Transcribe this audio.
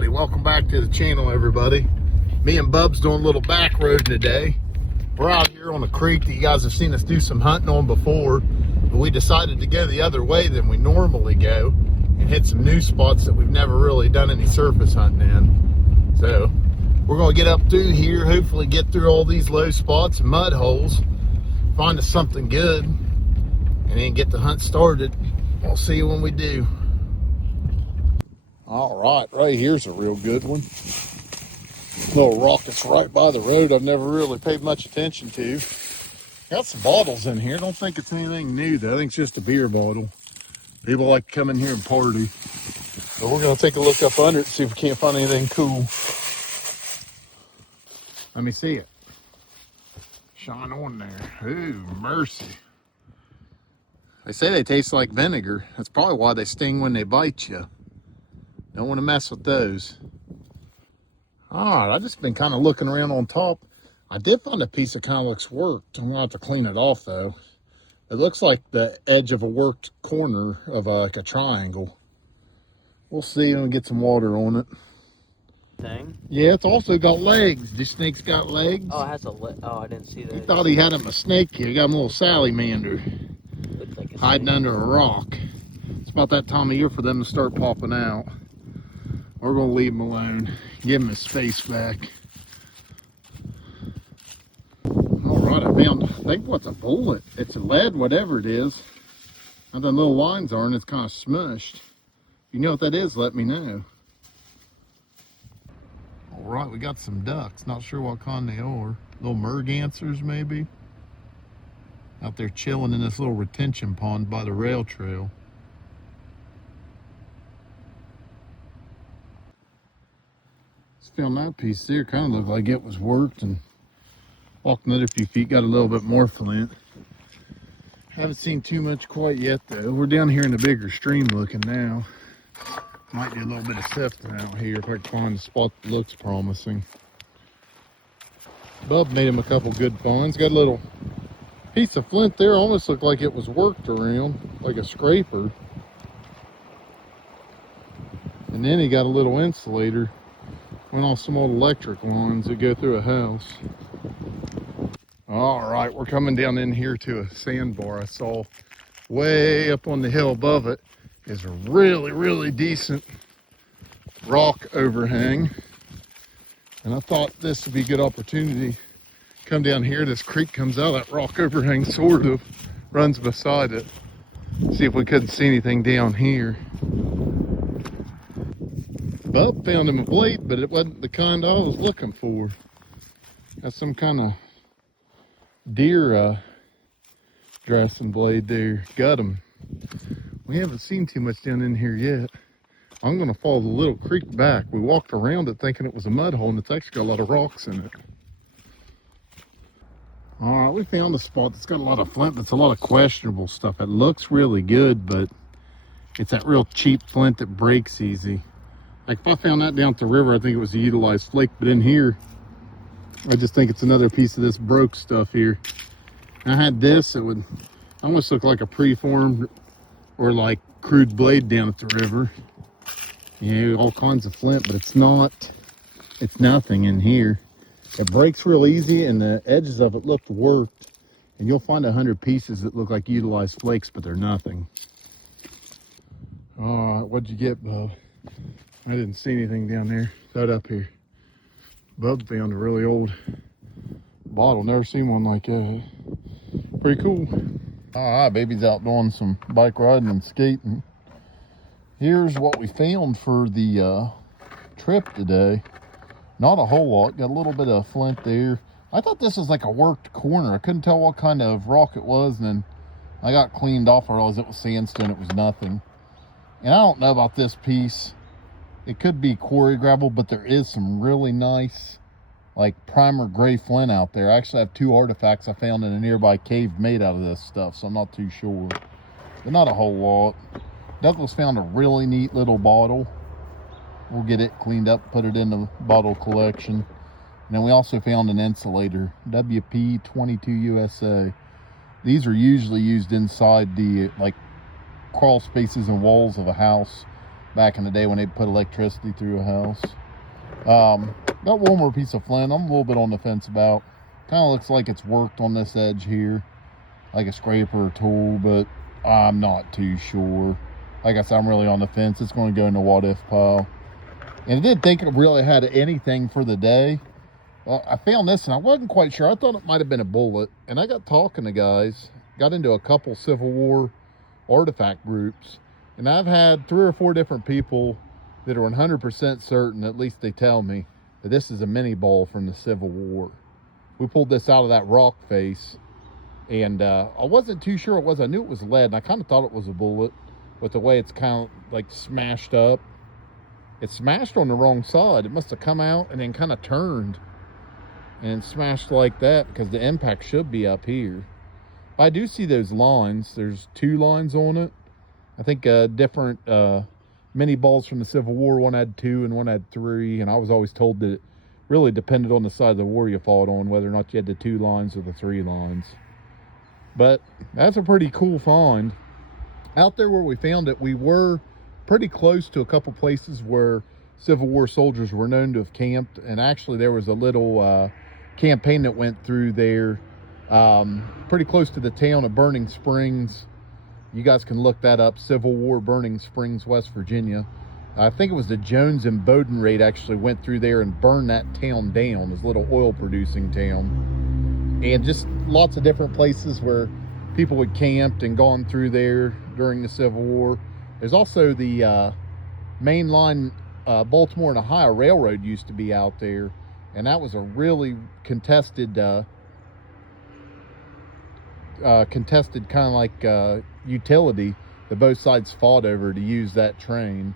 Howdy, welcome back to the channel, everybody. Me and Bub's doing a little back road today. We're out here on a creek that you guys have seen us do some hunting on before, but we decided to go the other way than we normally go and hit some new spots that we've never really done any surface hunting in. So we're going to get up through here, hopefully get through all these low spots and mud holes, find us something good, and then get the hunt started. We'll see you when we do. All right here's a real good one. Little rock that's right by the road I've never really paid much attention to. Got some bottles in here. Don't think it's anything new though. I think it's just a beer bottle. People like to come in here and party. So we're gonna take a look up under it, see if we can't find anything cool. Let me see it. Shine on there. Ooh, mercy. They say they taste like vinegar. That's probably why they sting when they bite you. Don't want to mess with those. All right, I've just been kind of looking around on top. I did find a piece that kind of looks worked. I'm gonna have to clean it off though. It looks like the edge of a worked corner of like a triangle. We'll see when we get some water on it. Thing? Yeah, it's also got legs. This snake's got legs. Oh, it has a leg. Oh, I didn't see that. He thought he had him a snake here. He got him a little salamander Like hiding under a rock. It's about that time of year for them to start popping out. We're gonna leave him alone. Give him his space back. All right, I found, I think what's a bullet. It's a lead, whatever it is. Now the little lines are and it's kind of smushed. If you know what that is, let me know. All right, we got some ducks. Not sure what kind they are. Little mergansers maybe. Out there chilling in this little retention pond by the rail trail. Found that piece there, kind of looked like it was worked, and walked another few feet, got a little bit more flint. Haven't seen too much quite yet though. We're down here in the bigger stream looking now. Might do a little bit of sifting out here if I can find a spot that looks promising. Bub made him a couple good finds. Got a little piece of flint there, almost looked like it was worked around, like a scraper. And then he got a little insulator. Went on some old electric lines that go through a house. All right, we're coming down in here to a sandbar I saw way up on the hill above it. Is a really decent rock overhang. And I thought this would be a good opportunity. Come down here, this creek comes out, that rock overhang sort of runs beside it. See if we couldn't see anything down here. Bub found him a blade, but it wasn't the kind I was looking for. Got some kind of deer dressing blade there. Got him. We haven't seen too much down in here yet. I'm going to follow the little creek back. We walked around it thinking it was a mud hole, and it's actually got a lot of rocks in it. All right, we found a spot that's got a lot of flint, but it's a lot of questionable stuff. It looks really good, but it's that real cheap flint that breaks easy. Like if I found that down at the river, I think it was a utilized flake, but in here, I just think it's another piece of this broke stuff here. And I had this, it would almost look like a preformed or like crude blade down at the river. You know, all kinds of flint, but it's not, it's nothing in here. It breaks real easy and the edges of it look worked. And you'll find 100 pieces that look like utilized flakes, but they're nothing. All right, what'd you get, Bub? I didn't see anything down there. Throw it up here. Bub found a really old bottle. Never seen one like that. Pretty cool. All right, baby's out doing some bike riding and skating. Here's what we found for the trip today. Not a whole lot. Got a little bit of flint there. I thought this was like a worked corner. I couldn't tell what kind of rock it was, and then I got cleaned off. I realized it was sandstone. It was nothing. And I don't know about this piece. It could be quarry gravel, but there is some really nice, like primer gray flint out there. I actually have 2 artifacts I found in a nearby cave made out of this stuff, so I'm not too sure. But not a whole lot. Douglas found a really neat little bottle. We'll get it cleaned up, put it in the bottle collection. And then we also found an insulator, WP22 USA. These are usually used inside the like crawl spaces and walls of a house. back in the day when they put electricity through a house. Got one more piece of flint I'm a little bit on the fence about. Kind of looks like it's worked on this edge here, like a scraper or tool, but I'm not too sure. Like I said, I'm really on the fence. It's going to go in the what if pile. And I didn't think it really had anything for the day. Well, I found this and I wasn't quite sure. I thought it might have been a bullet. And I got talking to guys, got into a couple Civil War artifact groups. And I've had 3 or 4 different people that are 100% certain, at least they tell me, that this is a mini ball from the Civil War. We pulled this out of that rock face, and I wasn't too sure it was. I knew it was lead, and I kind of thought it was a bullet with the way it's kind of like smashed up. It smashed on the wrong side. It must have come out and then kind of turned and smashed like that because the impact should be up here. I do see those lines. There's 2 lines on it. I think different mini balls from the Civil War. One had 2 and one had 3, and I was always told that it really depended on the side of the war you fought on, whether or not you had the 2 lines or the 3 lines. But that's a pretty cool find. Out there where we found it, we were pretty close to a couple places where Civil War soldiers were known to have camped, and actually there was a little campaign that went through there pretty close to the town of Burning Springs. You guys can look that up, Civil War, Burning Springs, West Virginia. I think it was the Jones and Bowdoin raid actually went through there and burned that town down, this little oil producing town. And just lots of different places where people had camped and gone through there during the Civil War. There's also the main line Baltimore and Ohio Railroad used to be out there, and that was a really contested kind of like utility that both sides fought over to use that train.